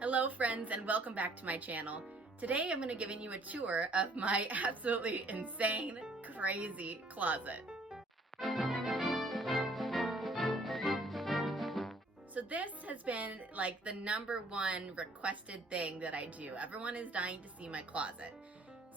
Hello friends and welcome back to my channel. Today I'm going to be giving you a tour of my absolutely insane, crazy closet. So this has been like the #1 requested thing that I do. Everyone is dying to see my closet.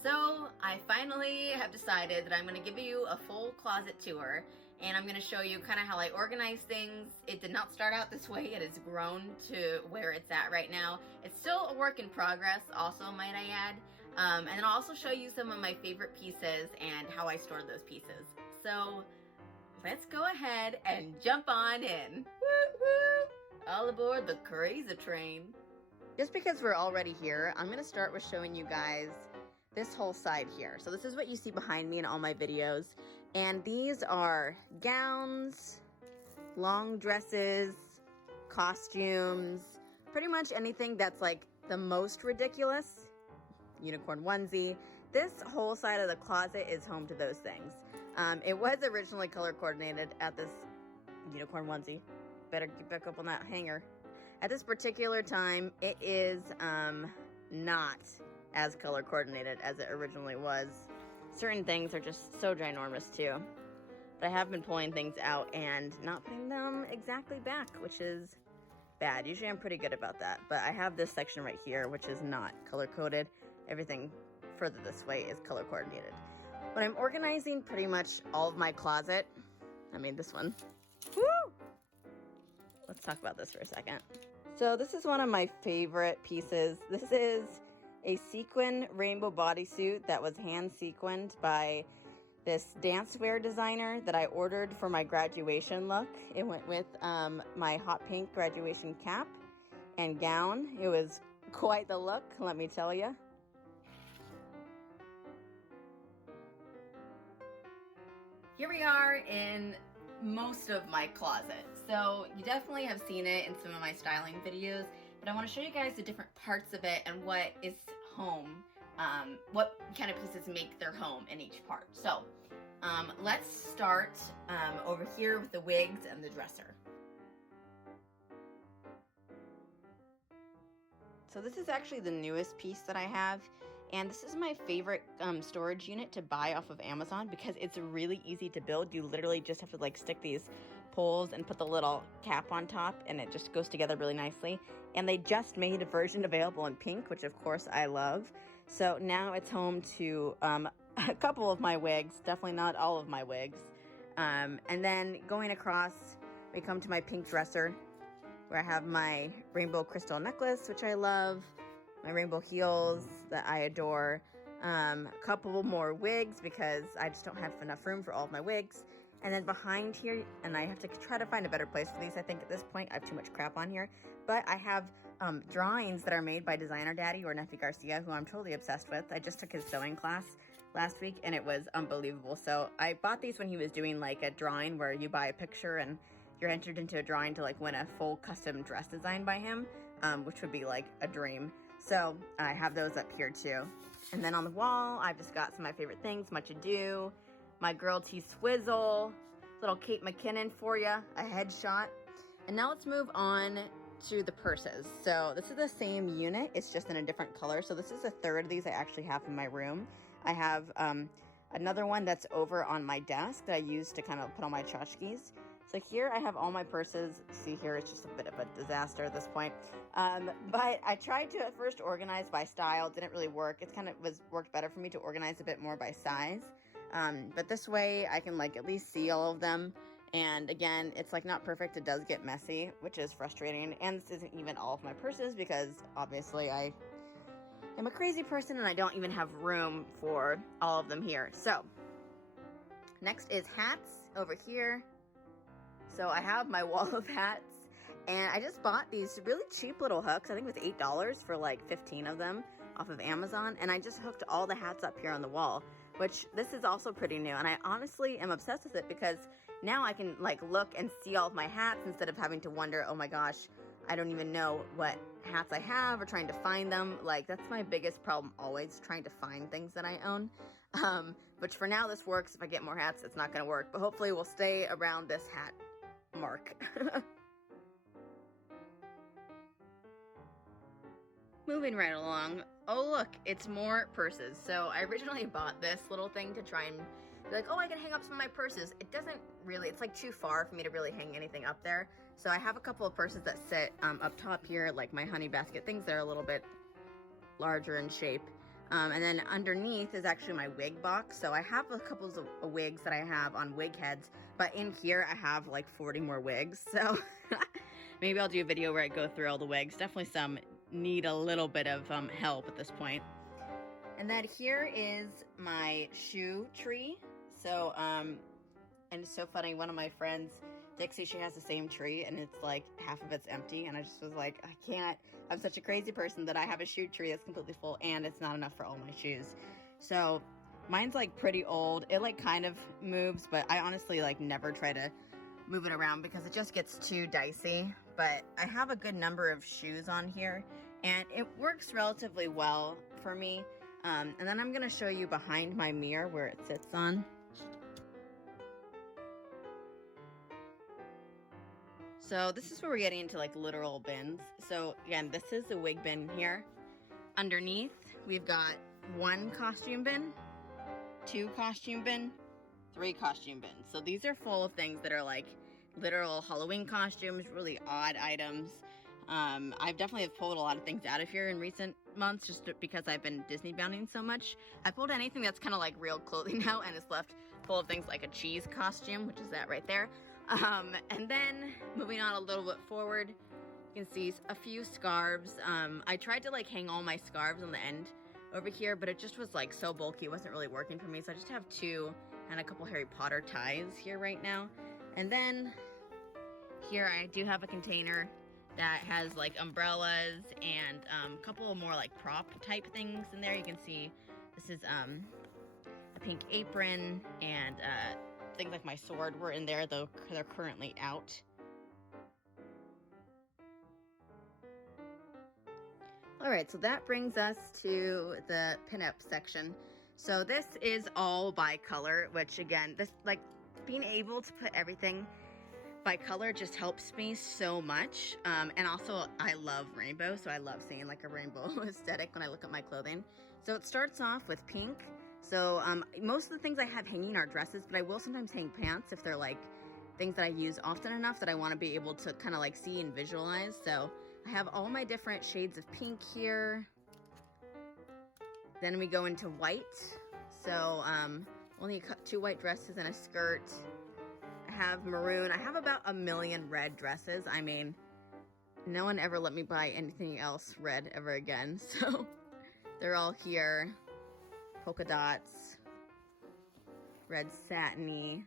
So I finally have decided that I'm going to give you a full closet tour, and I'm going to show you kind of how I organize things. It did not start out this way. It has grown to where it's at right now. It's still a work in progress also, might I add. And then I'll also show you some of my favorite pieces and how I store those pieces. So let's go ahead and jump on in. Woo woo! All aboard the crazy train. Just because we're already here, I'm going to start with showing you guys this whole side here. So this is what you see behind me in all my videos. And these are gowns, long dresses, costumes, pretty much anything that's like the most ridiculous. Unicorn onesie. This whole side of the closet is home to those things. It was originally color coordinated at this unicorn onesie. Better get back up on that hanger. At this particular time, it is not as color coordinated as it originally was. Certain things are just so ginormous too. But I have been pulling things out and not putting them exactly back, which is bad. Usually I'm pretty good about that. But I have this section right here, which is not color coded. Everything further this way is color coordinated. When I'm organizing pretty much all of my closet, I mean this one. Woo! Let's talk about this for a second. So this is one of my favorite pieces. This is a sequin rainbow bodysuit that was hand sequined by this dancewear designer that I ordered for my graduation look. It went with my hot pink graduation cap and gown. It was quite the look, let me tell you. Here we are in most of my closet. So you definitely have seen it in some of my styling videos, but I want to show you guys the different parts of it and what is home, what kind of pieces make their home in each part. So let's start over here with the wigs and the dresser. So this is actually the newest piece that I have, and this is my favorite storage unit to buy off of Amazon because it's really easy to build. You literally just have to like stick these poles and put the little cap on top, and it just goes together really nicely. And they just made a version available in pink, which of course I love. So now it's home to a couple of my wigs, definitely not all of my wigs. And then going across, we come to my pink dresser, where I have my rainbow crystal necklace, which I love, my rainbow heels that I adore, a couple more wigs because I just don't have enough room for all of my wigs. And then behind here, and I have to try to find a better place for these, I think at this point I have too much crap on here, but I have drawings that are made by Designer Daddy, or Neffy Garcia, who I'm totally obsessed with. I just took his sewing class last week and it was unbelievable. So I bought these when he was doing like a drawing where you buy a picture and you're entered into a drawing to like win a full custom dress design by him, which would be like a dream. So I have those up here too. And then on the wall, I've just got some of my favorite things, Much Ado, my Girl Tea Swizzle, little Kate McKinnon for you, a headshot. And now let's move on to the purses. So this is the same unit, it's just in a different color. So this is a third of these I actually have in my room. I have another one that's over on my desk that I use to kind of put all my tchotchkes. So here I have all my purses. See here, it's just a bit of a disaster at this point. But I tried to at first organize by style, didn't really work. It kind of worked better for me to organize a bit more by size. But this way I can like at least see all of them. And again, it's like not perfect, it does get messy, which is frustrating. And this isn't even all of my purses because obviously I am a crazy person and I don't even have room for all of them here. So next is hats over here. So I have my wall of hats, and I just bought these really cheap little hooks. I think it was $8 for like 15 of them off of Amazon. And I just hooked all the hats up here on the wall, which this is also pretty new. And I honestly am obsessed with it because now I can like look and see all of my hats instead of having to wonder, oh my gosh, I don't even know what hats I have or trying to find them. Like that's my biggest problem always, trying to find things that I own. But for now this works. If I get more hats, it's not gonna work, but hopefully we'll stay around this hat mark. Moving right along. Oh look, it's more purses. So I originally bought this little thing to try and be like, oh, I can hang up some of my purses. It doesn't really, it's like too far for me to really hang anything up there. So I have a couple of purses that sit up top here, like my honey basket, things that are a little bit larger in shape. And then underneath is actually my wig box. So I have a couple of wigs that I have on wig heads, but in here I have like 40 more wigs. So maybe I'll do a video where I go through all the wigs. Definitely some need a little bit of help at this point. And then here is my shoe tree. So, and it's so funny, one of my friends, Dixie, she has the same tree and it's like half of it's empty, and I just was like, I can't, I'm such a crazy person that I have a shoe tree that's completely full and it's not enough for all my shoes. So mine's like pretty old. It like kind of moves, but I honestly like never try to move it around because it just gets too dicey. But I have a good number of shoes on here and it works relatively well for me. And then I'm gonna show you behind my mirror where it sits on. So this is where we're getting into like literal bins. So again, this is the wig bin here. Underneath, we've got 1 costume bin, 2 costume bin, 3 costume bins. So these are full of things that are like literal Halloween costumes, really odd items. I've definitely pulled a lot of things out of here in recent months just because I've been Disney bounding so much. I pulled anything that's kind of like real clothing now, and it's left full of things like a cheese costume, which is that right there. And then moving on a little bit forward, you can see a few scarves. I tried to like hang all my scarves on the end over here, but it just was like so bulky, it wasn't really working for me. So I just have 2 and a couple Harry Potter ties here right now. And then here I do have a container that has like umbrellas and a couple of more like prop type things in there. You can see this is a pink apron, and things like my sword were in there, though they're currently out. All right, so that brings us to the pinup section. So this is all by color, which again, this like being able to put everything by color just helps me so much. And also I love rainbow, so I love seeing like a rainbow aesthetic when I look at my clothing. So it starts off with pink. So most of the things I have hanging are dresses, but I will sometimes hang pants if they're like things that I use often enough that I want to be able to kind of like see and visualize. So I have all my different shades of pink here. Then we go into white. So only 2 white dresses and a skirt. I have maroon. I have about 1 million red dresses. I mean, no one ever let me buy anything else red ever again. So they're all here. Polka dots, red satiny,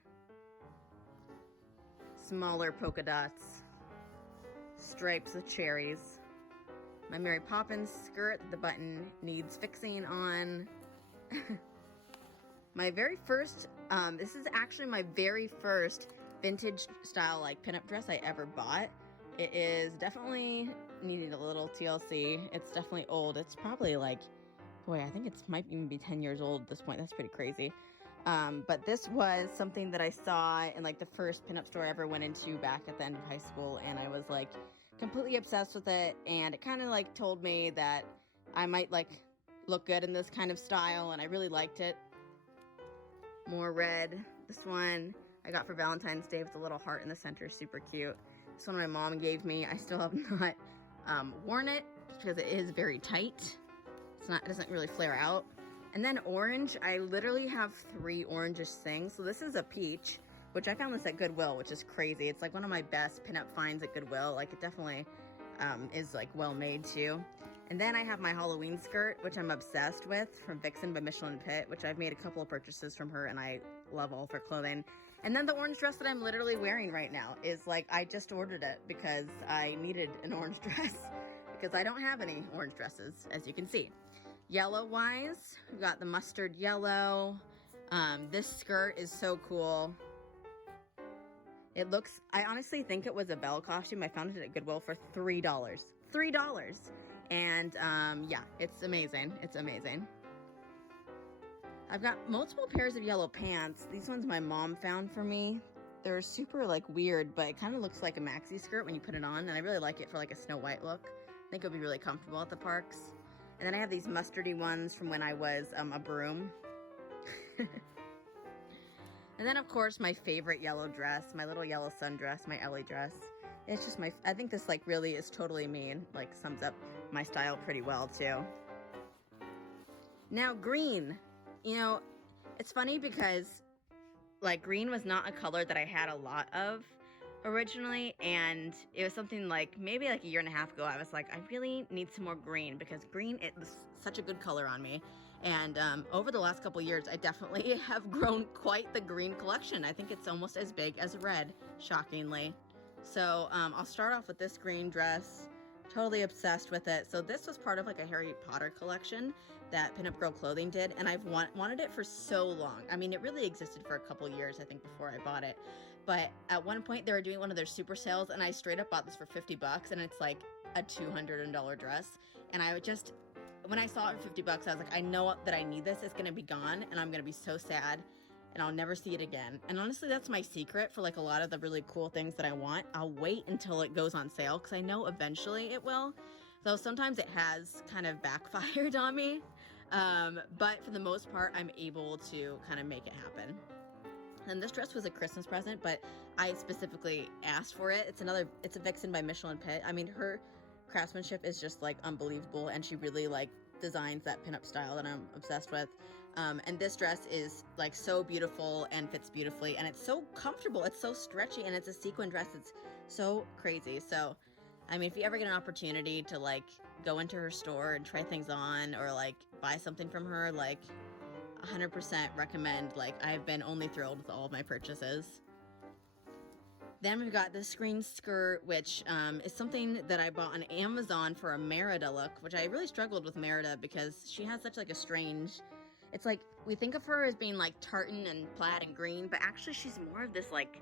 smaller polka dots, stripes with cherries. My Mary Poppins skirt, the button needs fixing on. My very first, this is actually my very first vintage style like pinup dress I ever bought. It is definitely needing a little TLC. It's definitely old. It's probably like, boy, I think it might even be 10 years old at this point. That's pretty crazy. But this was something that I saw in like the first pinup store I ever went into back at the end of high school, and I was like completely obsessed with it, and it kind of like told me that I might like look good in this kind of style, and I really liked it. More red. This one I got for Valentine's Day with a little heart in the center, super cute. This one my mom gave me. I still have not worn it because it is very tight. It doesn't really flare out. And then orange, I literally have 3 orangish things. So this is a peach, which I found this at Goodwill, which is crazy. It's like one of my best pinup finds at Goodwill. Like it definitely is like well made too. And then I have my Halloween skirt, which I'm obsessed with, from Vixen by Michelin Pitt, which I've made a couple of purchases from her, and I love all of her clothing. And then the orange dress that I'm literally wearing right now is like, I just ordered it because I needed an orange dress because I don't have any orange dresses, as you can see. Yellow-wise, we've got the mustard yellow. This skirt is so cool. It looks, I honestly think it was a Belle costume. I found it at Goodwill for $3. $3. And yeah, it's amazing. It's amazing. I've got multiple pairs of yellow pants. These ones my mom found for me. They're super like weird, but it kind of looks like a maxi skirt when you put it on, and I really like it for like a Snow White look. I think it'll be really comfortable at the parks. And then I have these mustardy ones from when I was a broom. And then of course my favorite yellow dress, my little yellow sundress, my Ellie dress. It's just I think this like really is totally me and like sums up my style pretty well too. Now green, you know, it's funny because like green was not a color that I had a lot of originally, and it was something like maybe like a year and a half ago I was like, I really need some more green because green is such a good color on me. And over the last couple years I definitely have grown quite the green collection. I think it's almost as big as red, shockingly. So I'll start off with this green dress. Totally obsessed with it. So this was part of like a Harry Potter collection that Pinup Girl Clothing did, and I've wanted it for so long. I mean, it really existed for a couple years, I think, before I bought it. But at one point they were doing one of their super sales, and I straight up bought this for 50 bucks, and it's like a $200 dress. And I would just, when I saw it for 50 bucks, I was like, I know that I need this. It's gonna be gone, and I'm gonna be so sad, and I'll never see it again. And honestly, that's my secret for like a lot of the really cool things that I want. I'll wait until it goes on sale, because I know eventually it will. Though sometimes it has kind of backfired on me. But for the most part, I'm able to kind of make it happen. And this dress was a Christmas present, but I specifically asked for it. It's a Vixen by Michelin Pitt. I mean, her craftsmanship is just like unbelievable, and she really like designs that pinup style that I'm obsessed with. And this dress is like so beautiful and fits beautifully, and it's so comfortable. It's so stretchy, and it's a sequin dress. It's so crazy. So, I mean, if you ever get an opportunity to like go into her store and try things on, or like buy something from her, like 100% recommend. Like, I've been only thrilled with all of my purchases. Then we've got this green skirt, which is something that I bought on Amazon for a Merida look, which I really struggled with Merida because she has such like a strange, it's like we think of her as being like tartan and plaid and green, but actually she's more of this like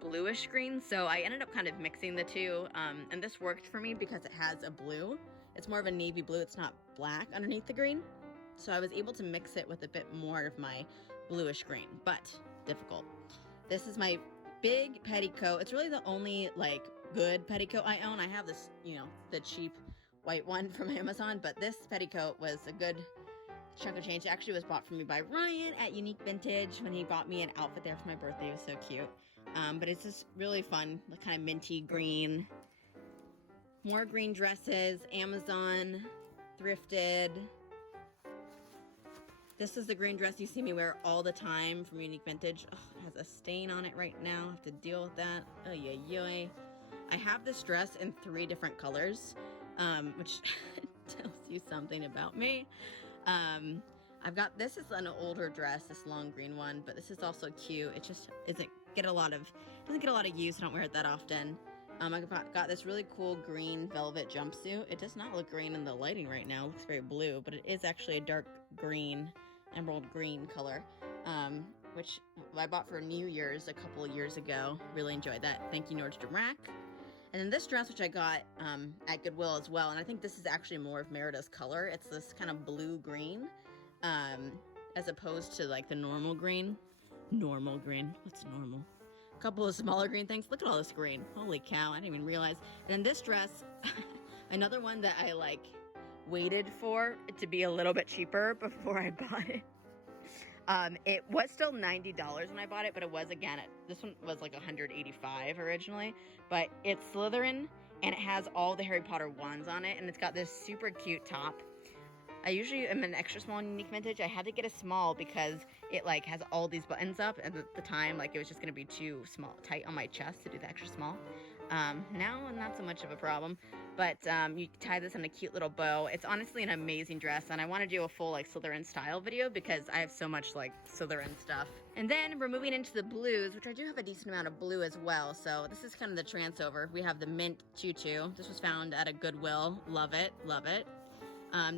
bluish green. So I ended up kind of mixing the two, and this worked for me because it has a blue. It's more of a navy blue. It's not black underneath the green. So I was able to mix it with a bit more of my bluish green, but difficult. This is my big petticoat. It's really the only like good petticoat I own. I have this, you know, the cheap white one from Amazon, but this petticoat was a good chunk of change. It actually was bought for me by Ryan at Unique Vintage when he bought me an outfit there for my birthday. It was so cute. But it's just really fun, like kind of minty green. More green dresses, Amazon, thrifted. This is the green dress you see me wear all the time from Unique Vintage. Oh, it has a stain on it right now. I have to deal with that. Oh, yeah. I have this dress in 3 different colors, which tells you something about me. I've got, this is an older dress, this long green one, but this is also cute. It just doesn't get a lot of use. I don't wear it that often. I've got this really cool green velvet jumpsuit. It does not look green in the lighting right now. It looks very blue, but it is actually a dark green, emerald green color, which I bought for New Year's a couple of years ago. Really enjoyed that. Thank you, Nordstrom Rack. And then this dress, which I got at Goodwill as well, and I think this is actually more of Merida's color. It's this kind of blue-green, as opposed to like the normal green. Normal green. What's normal? A couple of smaller green things. Look at all this green. Holy cow, I didn't even realize. And then this dress, another one that I like waited for it to be a little bit cheaper before I bought it. It was still $90 when I bought it, but it was, again, this one was like $185 originally, but it's Slytherin, and it has all the Harry Potter wands on it, and it's got this super cute top. I usually am an extra small in Unique Vintage. I had to get a small because it like has all these buttons up, and at the time, like, it was just gonna be too tight on my chest to do the extra small. Now, not so much of a problem, but you tie this in a cute little bow. It's honestly an amazing dress, and I want to do a full like Slytherin style video because I have so much like Slytherin stuff. And then we're moving into the blues, which I do have a decent amount of blue as well. So this is kind of the transfer. We have the mint tutu. This was found at a Goodwill. Love it, love it.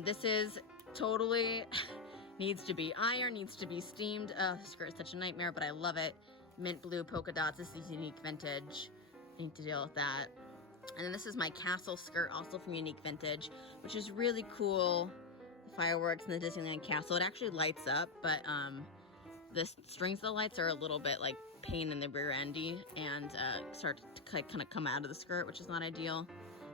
This is totally needs to be ironed, needs to be steamed. The skirt is such a nightmare, but I love it. Mint blue polka dots. This is Unique Vintage. Need to deal with that. And then this is my castle skirt, also from Unique Vintage, which is really cool. The fireworks in the Disneyland castle. It actually lights up, but the strings of the lights are a little bit like pain in the rear endy and start to kind of come out of the skirt, which is not ideal.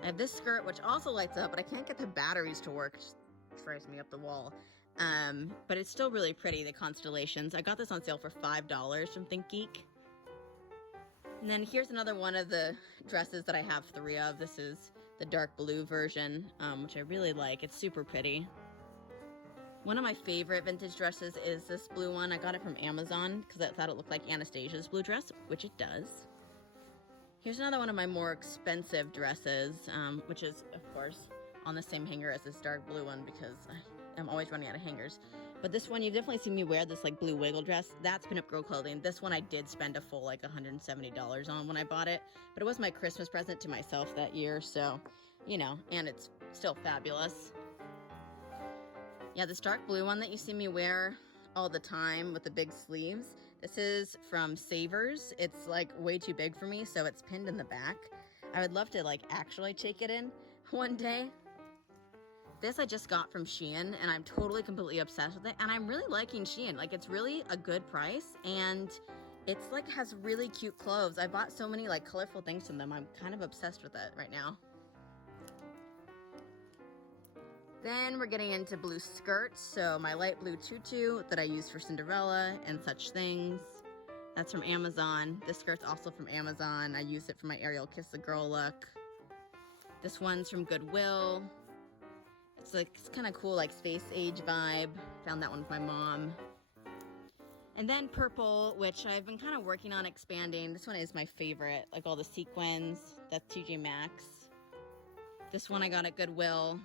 I have this skirt, which also lights up, but I can't get the batteries to work. It just drives me up the wall. But it's still really pretty, the constellations. I got this on sale for $5 from Think Geek. And then here's another one of the dresses that I have 3 of. This is the dark blue version, which I really like. It's super pretty. One of my favorite vintage dresses is this blue one. I got it from Amazon because I thought it looked like Anastasia's blue dress, which it does. Here's another one of my more expensive dresses, which is, of course, on the same hanger as this dark blue one because I'm always running out of hangers. But this one, you've definitely seen me wear this like blue wiggle dress. That's Pinup Girl clothing. This one I did spend a full like $170 on when I bought it. But it was my Christmas present to myself that year, so, you know, and it's still fabulous. Yeah, this dark blue one that you see me wear all the time with the big sleeves, this is from Savers. It's like way too big for me, so it's pinned in the back. I would love to like actually take it in one day. This I just got from Shein, and I'm totally, completely obsessed with it. And I'm really liking Shein. Like, it's really a good price, and it's like has really cute clothes. I bought so many like colorful things from them. I'm kind of obsessed with it right now. Then we're getting into blue skirts. So my light blue tutu that I use for Cinderella and such things. That's from Amazon. This skirt's also from Amazon. I use it for my Ariel Kiss the Girl look. This one's from Goodwill. It's like, it's kind of cool, like space age vibe. Found that one with my mom. And then purple, which I've been kind of working on expanding. This one is my favorite, like all the sequins. That's TJ Maxx. This one I got at Goodwill.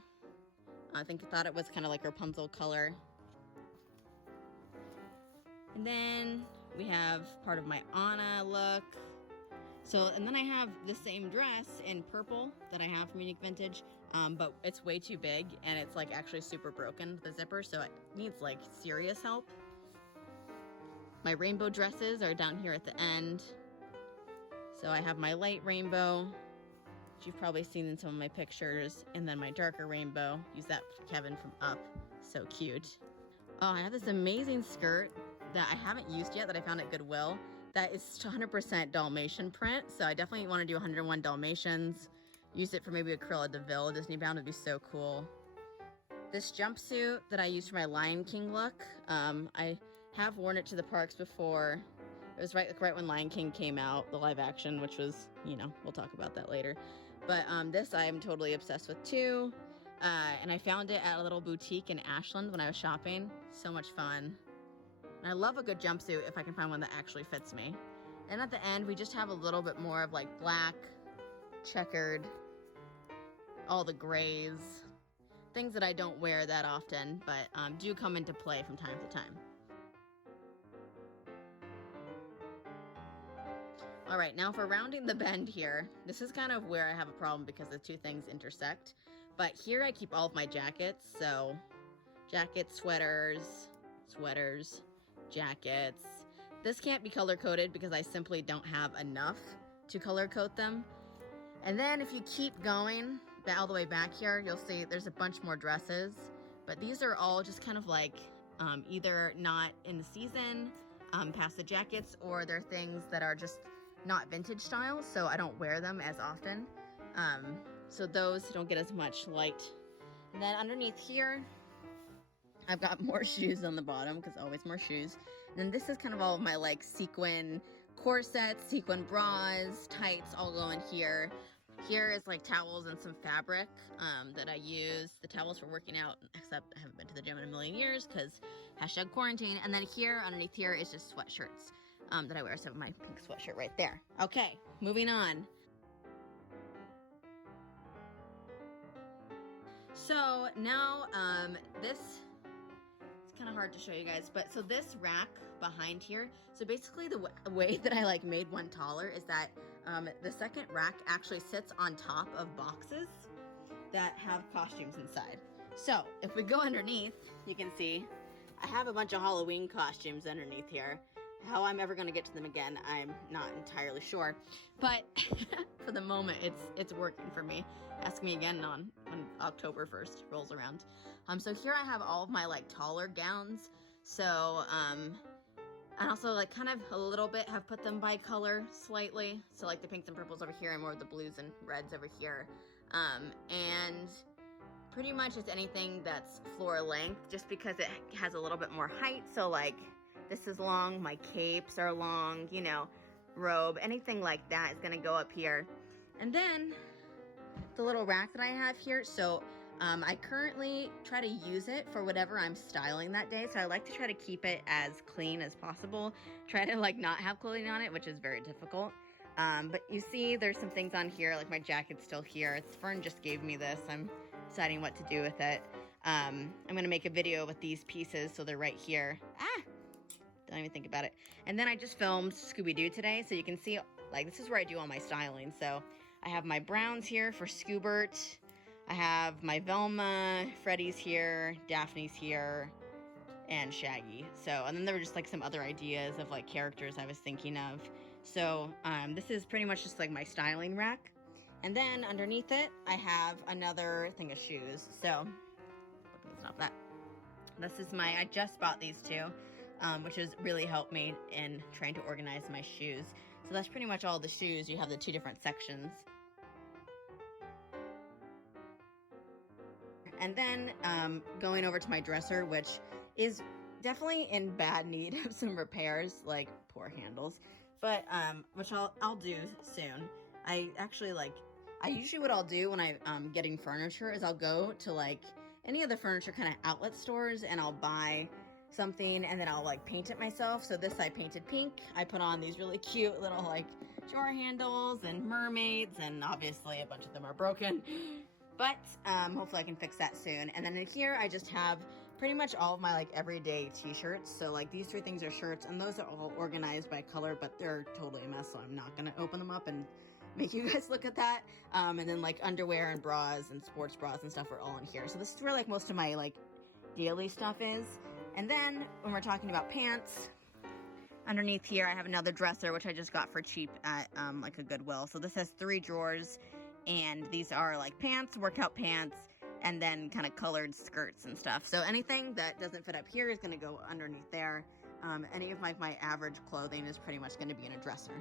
I thought it was kind of like Rapunzel color. And then we have part of my Anna look. So, and then I have the same dress in purple that I have from Unique Vintage, but it's way too big and it's like actually super broken, the zipper, so it needs like serious help. My rainbow dresses are down here at the end. So I have my light rainbow, which you've probably seen in some of my pictures, and then my darker rainbow. Use that for Kevin from Up, so cute. Oh, I have this amazing skirt that I haven't used yet that I found at Goodwill. That is 100% Dalmatian print, so I definitely want to do 101 Dalmatians. Use it for maybe a Cruella de Vil Disney bound would be so cool. This jumpsuit that I used for my Lion King look, I have worn it to the parks before. It was right when Lion King came out, the live action, which was, you know, we'll talk about that later. But this I am totally obsessed with too. And I found it at a little boutique in Ashland when I was shopping. So much fun. And I love a good jumpsuit if I can find one that actually fits me. And at the end, we just have a little bit more of like black, checkered, all the grays. Things that I don't wear that often, but do come into play from time to time. All right, now for rounding the bend here, this is kind of where I have a problem because the two things intersect. But here I keep all of my jackets, so jackets, sweaters, jackets. This can't be color coded because I simply don't have enough to color code them. And then if you keep going all the way back here, you'll see there's a bunch more dresses, but these are all just kind of like either not in the season, past the jackets, or they're things that are just not vintage style, so I don't wear them as often. So those don't get as much light. And then underneath here, I've got more shoes on the bottom because always more shoes. And then this is kind of all of my like sequin corsets, sequin bras, tights all go in here. Here is like towels and some fabric that I use. The towels for working out, except I haven't been to the gym in a million years because #quarantine. And then here, underneath here is just sweatshirts that I wear. So my pink sweatshirt right there. Okay, moving on. So now this, it's kind of hard to show you guys, but so this rack behind here, so basically the way that I like made one taller is that the second rack actually sits on top of boxes that have costumes inside. So if we go underneath, you can see I have a bunch of Halloween costumes underneath here. How I'm ever going to get to them again, I'm not entirely sure, but for the moment it's working for me. Ask me again when October 1st rolls around. So here I have all of my like taller gowns. So and also like kind of a little bit have put them by color slightly. So like the pinks and purples over here and more of the blues and reds over here. And pretty much it's anything that's floor length, just because it has a little bit more height. So like this is long, my capes are long, you know, robe, anything like that is gonna go up here. And then the little rack that I have here, so I currently try to use it for whatever I'm styling that day. So I like to try to keep it as clean as possible. Try to like not have clothing on it, which is very difficult. But you see there's some things on here, like my jacket's still here. Fern just gave me this. I'm deciding what to do with it. I'm gonna make a video with these pieces, so they're right here. Don't even think about it. And then I just filmed Scooby-Doo today, so you can see, like, this is where I do all my styling. So I have my browns here for Scoobert. I have my Velma, Freddy's here, Daphne's here, and Shaggy. So, and then there were just like some other ideas of like characters I was thinking of. So this is pretty much just like my styling rack. And then underneath it, I have another thing of shoes. So, stop that. This is I just bought these two, which has really helped me in trying to organize my shoes. So that's pretty much all the shoes. You have the two different sections. And then going over to my dresser, which is definitely in bad need of some repairs, like poor handles, but which I'll do soon. Usually what I'll do when I'm getting furniture is I'll go to like any of the furniture kind of outlet stores and I'll buy something and then I'll like paint it myself. So this I painted pink. I put on these really cute little like drawer handles and mermaids, and obviously a bunch of them are broken. But hopefully I can fix that soon. And then in here, I just have pretty much all of my like everyday t-shirts. So like these three things are shirts, and those are all organized by color, but they're totally a mess, so I'm not gonna open them up and make you guys look at that. And then like underwear and bras and sports bras and stuff are all in here. So this is where like most of my like daily stuff is. And then when we're talking about pants, underneath here I have another dresser, which I just got for cheap at like a Goodwill. So this has 3 drawers. And these are like pants, workout pants, and then kind of colored skirts and stuff. So anything that doesn't fit up here is gonna go underneath there. Any of my average clothing is pretty much gonna be in a dresser.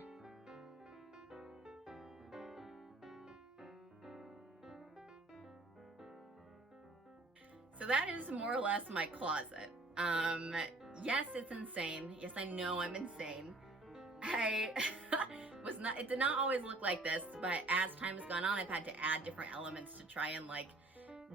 So that is more or less my closet. Yes, it's insane. Yes, I know I'm insane. It did not always look like this, but as time has gone on, I've had to add different elements to try and like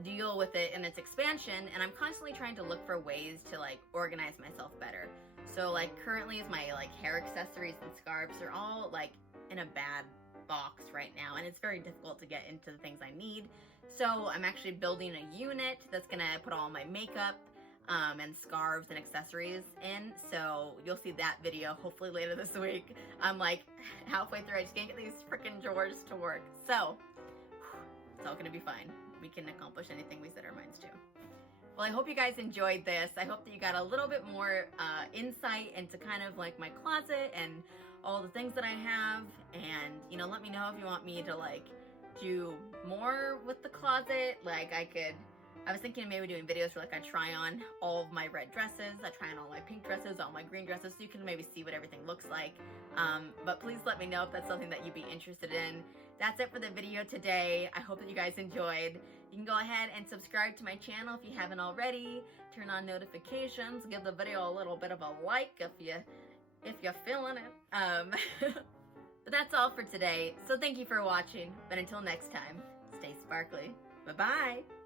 deal with it in its expansion, and I'm constantly trying to look for ways to like organize myself better. So like currently is my like hair accessories and scarves are all like in a bad box right now, and it's very difficult to get into the things I need. So I'm actually building a unit that's gonna put all my makeup and scarves and accessories in, so you'll see that video hopefully later this week. I'm like halfway through, I just can't get these freaking drawers to work, so it's all gonna be fine. We can accomplish anything we set our minds to. Well, I hope you guys enjoyed this. I hope that you got a little bit more insight into kind of like my closet and all the things that I have, and you know, let me know if you want me to like do more with the closet. Like I was thinking of maybe doing videos where like I try on all of my red dresses, I try on all my pink dresses, all my green dresses, so you can maybe see what everything looks like. But please let me know if that's something that you'd be interested in. That's it for the video today. I hope that you guys enjoyed. You can go ahead and subscribe to my channel if you haven't already. Turn on notifications. Give the video a little bit of a like if you're feeling it. But that's all for today. So thank you for watching. But until next time, stay sparkly. Bye-bye.